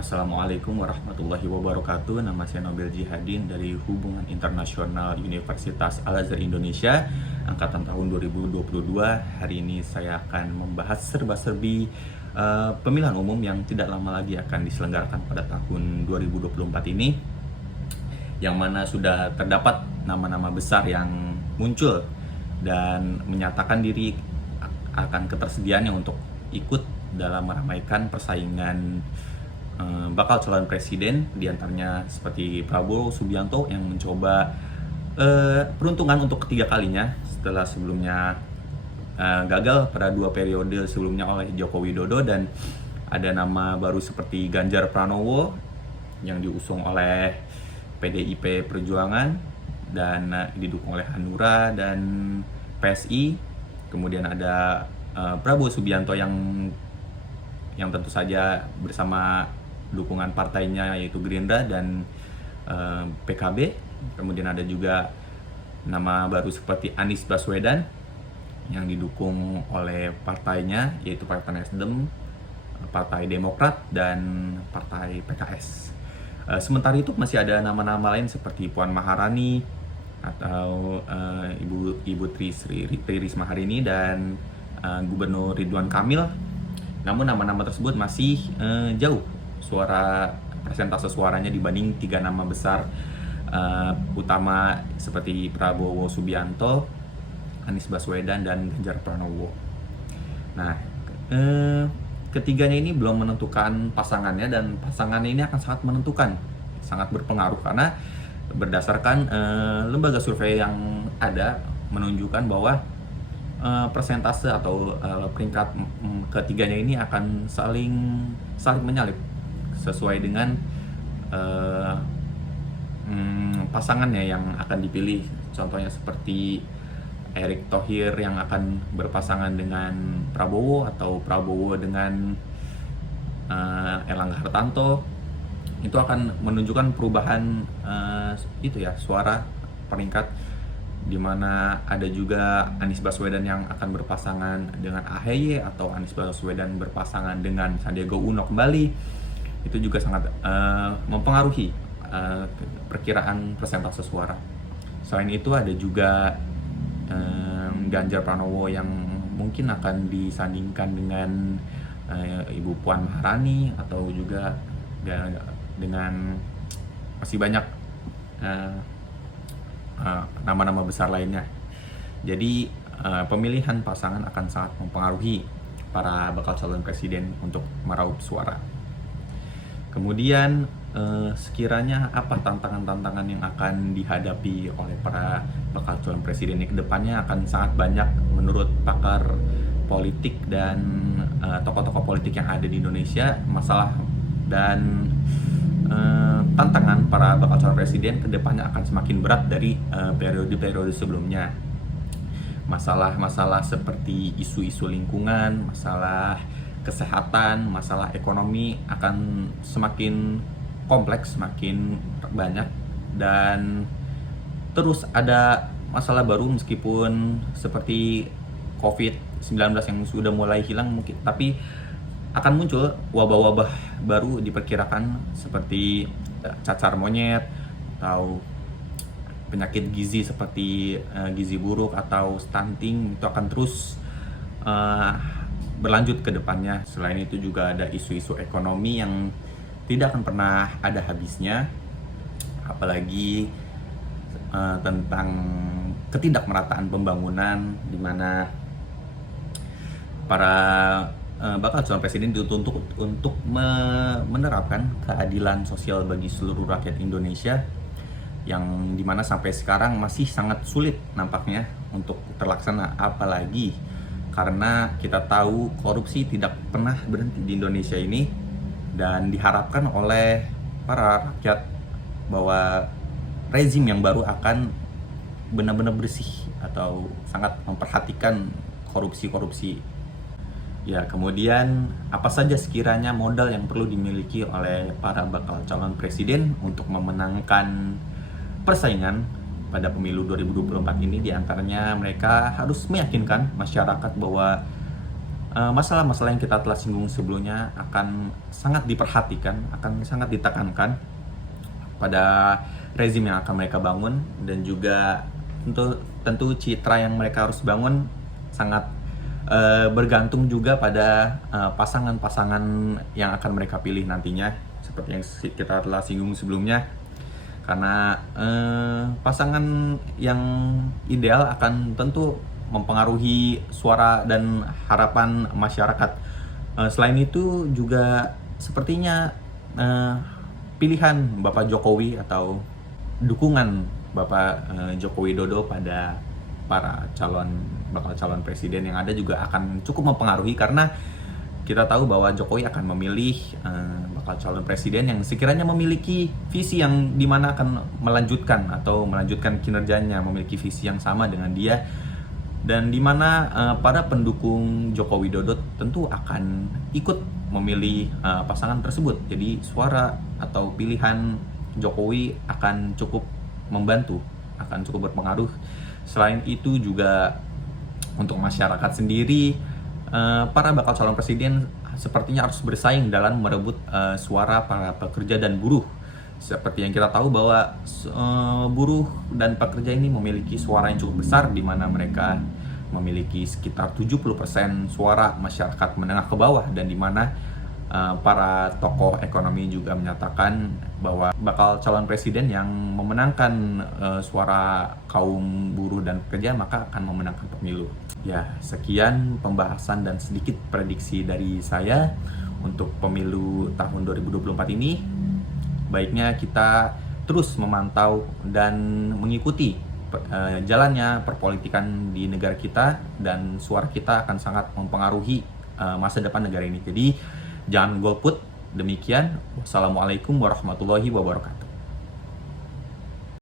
Assalamualaikum warahmatullahi wabarakatuh. Nama saya Nobel Jihadin dari Hubungan Internasional Universitas Al-Azhar Indonesia, angkatan tahun 2022. Hari ini saya akan membahas serba-serbi pemilihan umum yang tidak lama lagi akan diselenggarakan pada tahun 2024 ini, yang mana sudah terdapat nama-nama besar yang muncul dan menyatakan diri akan ketersediaannya untuk ikut dalam meramaikan persaingan bakal calon presiden, diantaranya seperti Prabowo Subianto yang mencoba peruntungan untuk ketiga kalinya setelah sebelumnya gagal pada 2 periode sebelumnya oleh Joko Widodo, dan ada nama baru seperti Ganjar Pranowo yang diusung oleh PDIP Perjuangan dan didukung oleh Hanura dan PSI. Kemudian ada Prabowo Subianto yang tentu saja bersama dukungan partainya yaitu Gerindra dan PKB. Kemudian ada juga nama baru seperti Anies Baswedan yang didukung oleh partainya yaitu Partai Nasdem, Partai Demokrat, dan Partai PKS. Sementara itu masih ada nama-nama lain seperti Puan Maharani atau Ibu Tri Risma hari ini dan Gubernur Ridwan Kamil. Namun nama-nama tersebut masih jauh persentase suaranya dibanding 3 nama besar utama seperti Prabowo Subianto, Anies Baswedan, dan Ganjar Pranowo. Nah, ketiganya ini belum menentukan pasangannya, dan pasangannya ini akan sangat menentukan, sangat berpengaruh karena berdasarkan lembaga survei yang ada menunjukkan bahwa persentase atau peringkat ketiganya ini akan saling menyalip sesuai dengan pasangannya yang akan dipilih. Contohnya seperti Erick Thohir yang akan berpasangan dengan Prabowo, atau Prabowo dengan Erlangga Hartarto. Itu akan menunjukkan perubahan suara peringkat, di mana ada juga Anies Baswedan yang akan berpasangan dengan AHY, atau Anies Baswedan berpasangan dengan Sandiaga Uno kembali. Itu juga sangat mempengaruhi perkiraan persentase suara. Selain itu ada juga Ganjar Pranowo yang mungkin akan disandingkan dengan Ibu Puan Maharani, atau juga dengan masih banyak nama-nama besar lainnya. Jadi pemilihan pasangan akan sangat mempengaruhi para bakal calon presiden untuk meraup suara. Kemudian sekiranya apa tantangan-tantangan yang akan dihadapi oleh para bakal calon presiden ini ke depannya, akan sangat banyak menurut pakar politik dan tokoh-tokoh politik yang ada di Indonesia. Masalah dan tantangan para bakal calon presiden ke depannya akan semakin berat dari periode-periode sebelumnya. Masalah-masalah seperti isu-isu lingkungan, masalah kesehatan, masalah ekonomi akan semakin kompleks, semakin banyak, dan terus ada masalah baru meskipun seperti COVID-19 yang sudah mulai hilang mungkin, tapi akan muncul wabah-wabah baru diperkirakan seperti cacar monyet atau penyakit gizi seperti gizi buruk atau stunting. Itu akan terus berlanjut ke depannya. Selain itu juga ada isu-isu ekonomi yang tidak akan pernah ada habisnya, apalagi tentang ketidakmerataan pembangunan, di mana para bakal calon presiden dituntut untuk menerapkan keadilan sosial bagi seluruh rakyat Indonesia, yang dimana sampai sekarang masih sangat sulit nampaknya untuk terlaksana, apalagi karena kita tahu korupsi tidak pernah berhenti di Indonesia ini, dan diharapkan oleh para rakyat bahwa rezim yang baru akan benar-benar bersih atau sangat memperhatikan korupsi-korupsi. Ya, kemudian apa saja sekiranya modal yang perlu dimiliki oleh para bakal calon presiden untuk memenangkan persaingan pada pemilu 2024 ini? Diantaranya mereka harus meyakinkan masyarakat bahwa masalah-masalah yang kita telah singgung sebelumnya akan sangat diperhatikan, akan sangat ditekankan pada rezim yang akan mereka bangun, dan juga tentu citra yang mereka harus bangun sangat bergantung juga pada pasangan-pasangan yang akan mereka pilih nantinya, seperti yang kita telah singgung sebelumnya. Karena pasangan yang ideal akan tentu mempengaruhi suara dan harapan masyarakat. Selain itu juga sepertinya pilihan Bapak Jokowi atau dukungan Bapak Joko Widodo pada para bakal calon presiden yang ada juga akan cukup mempengaruhi, karena kita tahu bahwa Jokowi akan memilih bakal calon presiden yang sekiranya memiliki visi yang dimana akan melanjutkan kinerjanya, memiliki visi yang sama dengan dia, dan dimana para pendukung Joko Widodo tentu akan ikut memilih pasangan tersebut. Jadi suara atau pilihan Jokowi akan cukup membantu, akan cukup berpengaruh. Selain itu juga untuk masyarakat sendiri, para bakal calon presiden sepertinya harus bersaing dalam merebut suara para pekerja dan buruh. Seperti yang kita tahu bahwa buruh dan pekerja ini memiliki suara yang cukup besar, di mana mereka memiliki sekitar 70% suara masyarakat menengah ke bawah, dan di mana para tokoh ekonomi juga menyatakan bahwa bakal calon presiden yang memenangkan suara kaum buruh dan pekerja maka akan memenangkan pemilu. Ya, sekian pembahasan dan sedikit prediksi dari saya untuk pemilu tahun 2024 ini. Baiknya kita terus memantau dan mengikuti jalannya perpolitikan di negara kita, dan suara kita akan sangat mempengaruhi masa depan negara ini. Jadi jangan golput. Demikian, wassalamualaikum warahmatullahi wabarakatuh.